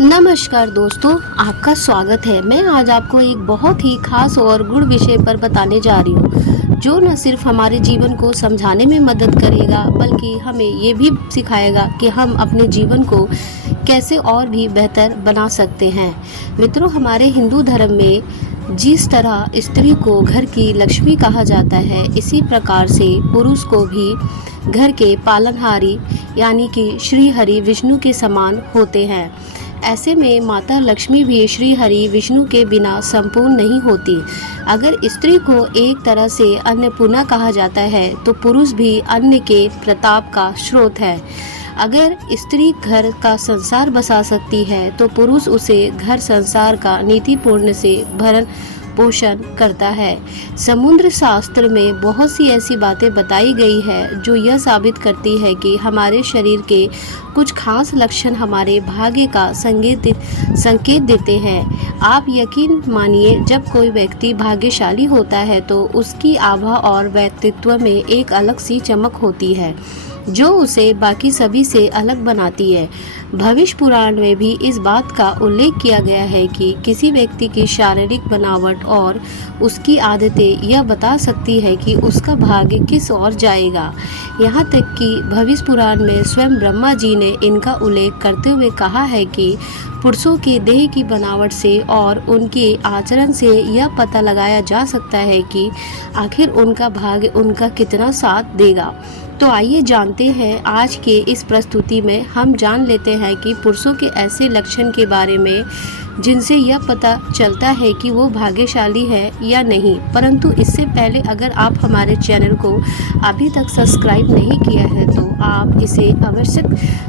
नमस्कार दोस्तों, आपका स्वागत है। मैं आज आपको एक बहुत ही खास और गुण विषय पर बताने जा रही हूँ, जो न सिर्फ हमारे जीवन को समझाने में मदद करेगा, बल्कि हमें ये भी सिखाएगा कि हम अपने जीवन को कैसे और भी बेहतर बना सकते हैं। मित्रों, हमारे हिंदू धर्म में जिस तरह स्त्री को घर की लक्ष्मी कहा जाता है, इसी प्रकार से पुरुष को भी घर के पालनहारी यानी कि श्री हरि विष्णु के समान होते हैं। ऐसे में माता लक्ष्मी भी श्री हरि विष्णु के बिना संपूर्ण नहीं होती। अगर स्त्री को एक तरह से अन्नपूर्णा कहा जाता है, तो पुरुष भी अन्न के प्रताप का स्रोत है। अगर स्त्री घर का संसार बसा सकती है, तो पुरुष उसे घर संसार का नीतिपूर्ण से भरण पोषण करता है। समुद्र शास्त्र में बहुत सी ऐसी बातें बताई गई है जो यह साबित करती है कि हमारे शरीर के कुछ खास लक्षण हमारे भाग्य का संकेत देते हैं। आप यकीन मानिए, जब कोई व्यक्ति भाग्यशाली होता है तो उसकी आभा और व्यक्तित्व में एक अलग सी चमक होती है, जो उसे बाकी सभी से अलग बनाती है। भविष्य पुराण में भी इस बात का उल्लेख किया गया है कि किसी व्यक्ति की शारीरिक बनावट और उसकी आदतें यह बता सकती है कि उसका भाग्य किस ओर जाएगा। यहाँ तक कि भविष्य पुराण में स्वयं ब्रह्मा जी ने इनका उल्लेख करते हुए कहा है कि पुरुषों के देह की बनावट से और उनके आचरण से यह पता लगाया जा सकता है कि आखिर उनका भाग्य उनका कितना साथ देगा। तो आइए जानते हैं, आज के इस प्रस्तुति में हम जान लेते हैं कि पुरुषों के ऐसे लक्षण के बारे में जिनसे यह पता चलता है कि वो भाग्यशाली है या नहीं। परंतु इससे पहले अगर आप हमारे चैनल को अभी तक सब्सक्राइब नहीं किया है, तो आप इसे अवश्य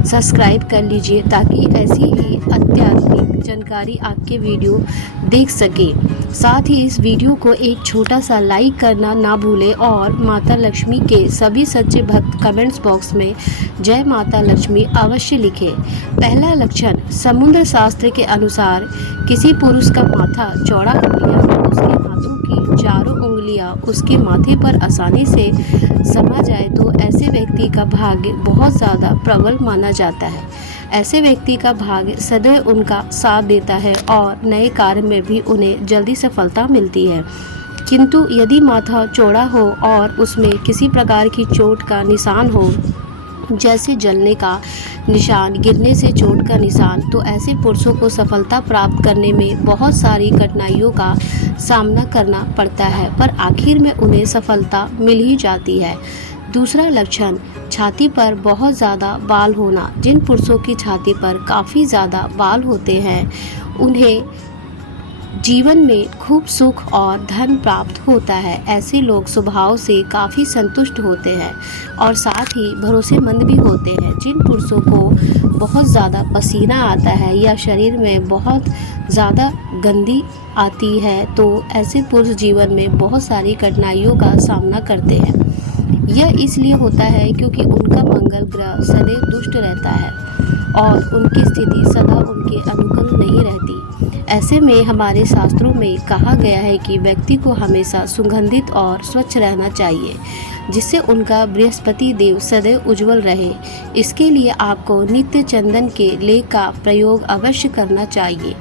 सब्सक्राइब कर लीजिए, ताकि ऐसी ही अत्याधुनिक जानकारी आपके वीडियो देख सके। साथ ही इस वीडियो को एक छोटा सा लाइक करना ना भूलें और माता लक्ष्मी के सभी सच्चे भक्त कमेंट्स बॉक्स में जय माता लक्ष्मी अवश्य लिखें। पहला लक्षण, समुद्र शास्त्र के अनुसार किसी पुरुष का माथा चौड़ा हो या उसके हाथों की चारों उंगलियां उसके माथे पर आसानी से समा जाए, तो ऐसे व्यक्ति का भाग्य बहुत ज़्यादा प्रबल माना जाता है। ऐसे व्यक्ति का भाग्य सदैव उनका साथ देता है और नए कार्य में भी उन्हें जल्दी सफलता मिलती है। किंतु यदि माथा चौड़ा हो और उसमें किसी प्रकार की चोट का निशान हो, जैसे जलने का निशान, गिरने से चोट का निशान, तो ऐसे पुरुषों को सफलता प्राप्त करने में बहुत सारी कठिनाइयों का सामना करना पड़ता है, पर आखिर में उन्हें सफलता मिल ही जाती है। दूसरा लक्षण, छाती पर बहुत ज़्यादा बाल होना। जिन पुरुषों की छाती पर काफ़ी ज़्यादा बाल होते हैं, उन्हें जीवन में खूब सुख और धन प्राप्त होता है। ऐसे लोग स्वभाव से काफ़ी संतुष्ट होते हैं और साथ ही भरोसेमंद भी होते हैं। जिन पुरुषों को बहुत ज़्यादा पसीना आता है या शरीर में बहुत ज़्यादा गंदी आती है, तो ऐसे पुरुष जीवन में बहुत सारी कठिनाइयों का सामना करते हैं। यह इसलिए होता है क्योंकि उनका मंगल ग्रह सदैव दुष्ट रहता है और उनकी स्थिति सदा उनके अनुकूल नहीं रहती। ऐसे में हमारे शास्त्रों में कहा गया है कि व्यक्ति को हमेशा सुगंधित और स्वच्छ रहना चाहिए, जिससे उनका बृहस्पति देव सदैव उज्जवल रहे। इसके लिए आपको नित्य चंदन के लेप का प्रयोग अवश्य करना चाहिए।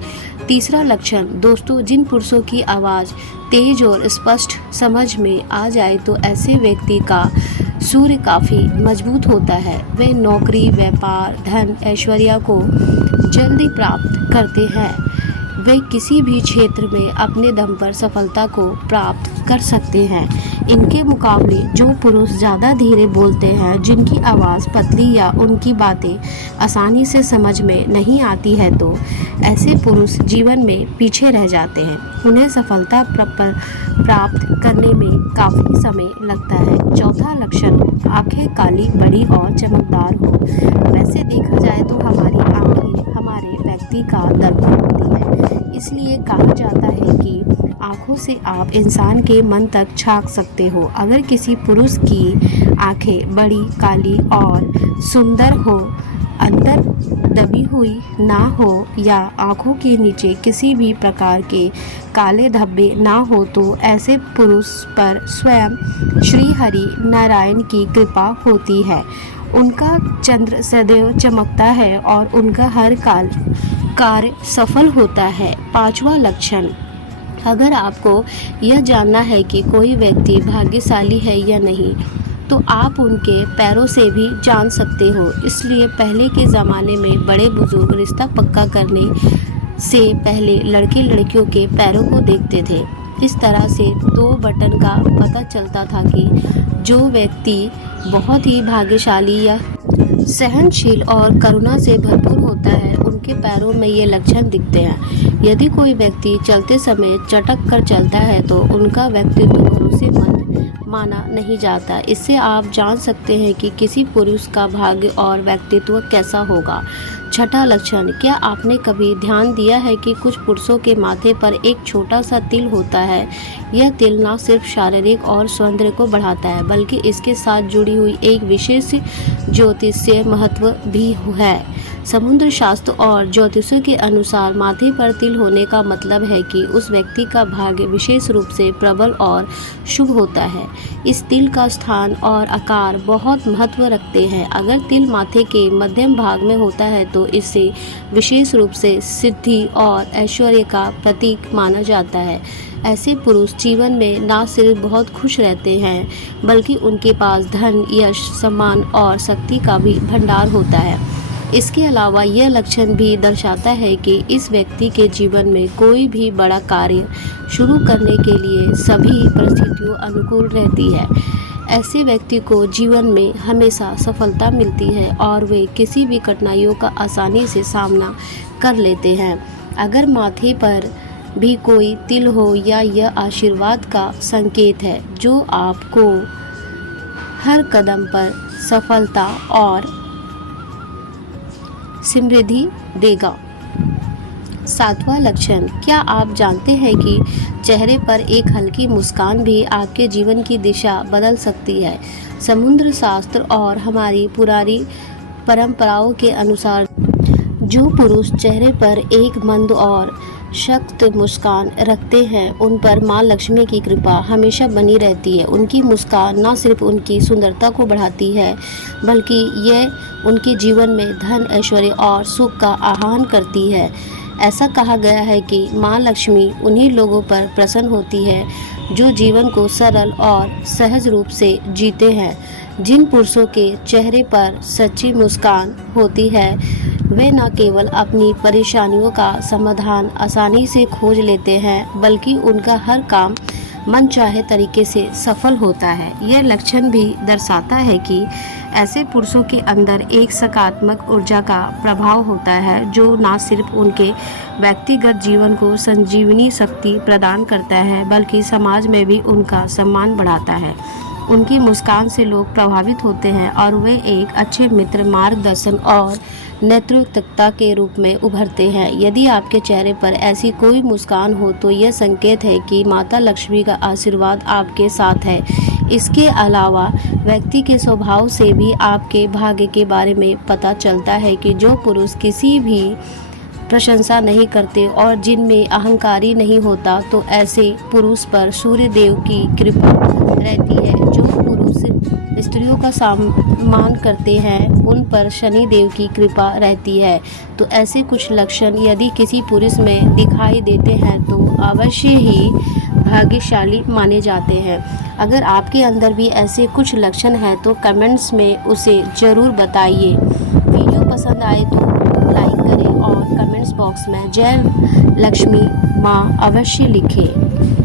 तीसरा लक्षण, दोस्तों, जिन पुरुषों की आवाज़ तेज और स्पष्ट समझ में आ जाए, तो ऐसे व्यक्ति का सूर्य काफ़ी मजबूत होता है। वे नौकरी, व्यापार, धन, ऐश्वर्य को जल्दी प्राप्त करते हैं। वे किसी भी क्षेत्र में अपने दम पर सफलता को प्राप्त कर सकते हैं। इनके मुकाबले जो पुरुष ज़्यादा धीरे बोलते हैं, जिनकी आवाज़ पतली या उनकी बातें आसानी से समझ में नहीं आती है, तो ऐसे पुरुष जीवन में पीछे रह जाते हैं। उन्हें सफलता प्राप्त करने में काफ़ी समय लगता है। चौथा लक्षण, आंखें काली, बड़ी और चमकदार हो। वैसे देखा जाए तो हमारी आंखें हमारे व्यक्ति का दर्पण होती है। इसलिए कहा जाता है कि आँखों से आप इंसान के मन तक झांक सकते हो। अगर किसी पुरुष की आंखें बड़ी, काली और सुंदर हो, अंदर दबी हुई ना हो या आँखों के नीचे किसी भी प्रकार के काले धब्बे ना हो, तो ऐसे पुरुष पर स्वयं श्री हरि नारायण की कृपा होती है। उनका चंद्र सदैव चमकता है और उनका हर कार्य सफल होता है। 5वां लक्षण, अगर आपको यह जानना है कि कोई व्यक्ति भाग्यशाली है या नहीं, तो आप उनके पैरों से भी जान सकते हो। इसलिए पहले के ज़माने में बड़े बुजुर्ग रिश्ता पक्का करने से पहले लड़के लड़कियों के पैरों को देखते थे। इस तरह से 2 बटन का पता चलता था कि जो व्यक्ति बहुत ही भाग्यशाली या सहनशील और करुणा से भरपूर होता है, उनके पैरों में ये लक्षण दिखते हैं। यदि कोई व्यक्ति चलते समय चटक कर चलता है तो उनका व्यक्तित्व भरोसेमंद माना नहीं जाता। इससे आप जान सकते हैं कि किसी पुरुष का भाग्य और व्यक्तित्व कैसा होगा। 6वां लक्षण, क्या आपने कभी ध्यान दिया है कि कुछ पुरुषों के माथे पर एक छोटा सा तिल होता है? यह तिल न सिर्फ शारीरिक और सौंदर्य को बढ़ाता है, बल्कि इसके साथ जुड़ी हुई एक विशेष ज्योतिषीय महत्व भी है। समुद्र शास्त्र और ज्योतिषों के अनुसार माथे पर तिल होने का मतलब है कि उस व्यक्ति का भाग्य विशेष रूप से प्रबल और शुभ होता है। इस तिल का स्थान और आकार बहुत महत्व रखते हैं। अगर तिल माथे के मध्यम भाग में होता है तो इसे विशेष रूप से सिद्धि और ऐश्वर्य का प्रतीक माना जाता है। ऐसे पुरुष जीवन में न सिर्फ बहुत खुश रहते हैं, बल्कि उनके पास धन, यश, सम्मान और शक्ति का भी भंडार होता है। इसके अलावा यह लक्षण भी दर्शाता है कि इस व्यक्ति के जीवन में कोई भी बड़ा कार्य शुरू करने के लिए सभी परिस्थितियों अनुकूल रहती है। ऐसे व्यक्ति को जीवन में हमेशा सफलता मिलती है और वे किसी भी कठिनाइयों का आसानी से सामना कर लेते हैं। अगर माथे पर भी कोई तिल हो या यह आशीर्वाद का संकेत है जो आपको हर कदम पर सफलता और समृद्धि देगा। 7वां लक्षण, क्या आप जानते हैं कि चेहरे पर एक हल्की मुस्कान भी आपके जीवन की दिशा बदल सकती है? समुद्र शास्त्र और हमारी पुरानी परंपराओं के अनुसार जो पुरुष चेहरे पर एक मंद और सख्त मुस्कान रखते हैं, उन पर माँ लक्ष्मी की कृपा हमेशा बनी रहती है। उनकी मुस्कान न सिर्फ उनकी सुंदरता को बढ़ाती है, बल्कि यह उनके जीवन में धन, ऐश्वर्य और सुख का आह्वान करती है। ऐसा कहा गया है कि माँ लक्ष्मी उन्हीं लोगों पर प्रसन्न होती है जो जीवन को सरल और सहज रूप से जीते हैं। जिन पुरुषों के चेहरे पर सच्ची मुस्कान होती है, वे न केवल अपनी परेशानियों का समाधान आसानी से खोज लेते हैं, बल्कि उनका हर काम मनचाहे तरीके से सफल होता है। यह लक्षण भी दर्शाता है कि ऐसे पुरुषों के अंदर एक सकारात्मक ऊर्जा का प्रभाव होता है जो न सिर्फ उनके व्यक्तिगत जीवन को संजीवनी शक्ति प्रदान करता है, बल्कि समाज में भी उनका सम्मान बढ़ाता है। उनकी मुस्कान से लोग प्रभावित होते हैं और वे एक अच्छे मित्र, मार्गदर्शन और नेतृत्वता के रूप में उभरते हैं। यदि आपके चेहरे पर ऐसी कोई मुस्कान हो तो यह संकेत है कि माता लक्ष्मी का आशीर्वाद आपके साथ है। इसके अलावा व्यक्ति के स्वभाव से भी आपके भाग्य के बारे में पता चलता है कि जो पुरुष किसी भी प्रशंसा नहीं करते और जिनमें अहंकारी नहीं होता, तो ऐसे पुरुष पर सूर्य देव की कृपा रहती है। जो पुरुष स्त्रियों का सम्मान करते हैं, उन पर शनि देव की कृपा रहती है। तो ऐसे कुछ लक्षण यदि किसी पुरुष में दिखाई देते हैं तो अवश्य ही भाग्यशाली माने जाते हैं। अगर आपके अंदर भी ऐसे कुछ लक्षण हैं तो कमेंट्स में उसे ज़रूर बताइए। वीडियो पसंद आए तो लाइक करें और कमेंट्स बॉक्स में जय लक्ष्मी माँ अवश्य लिखें।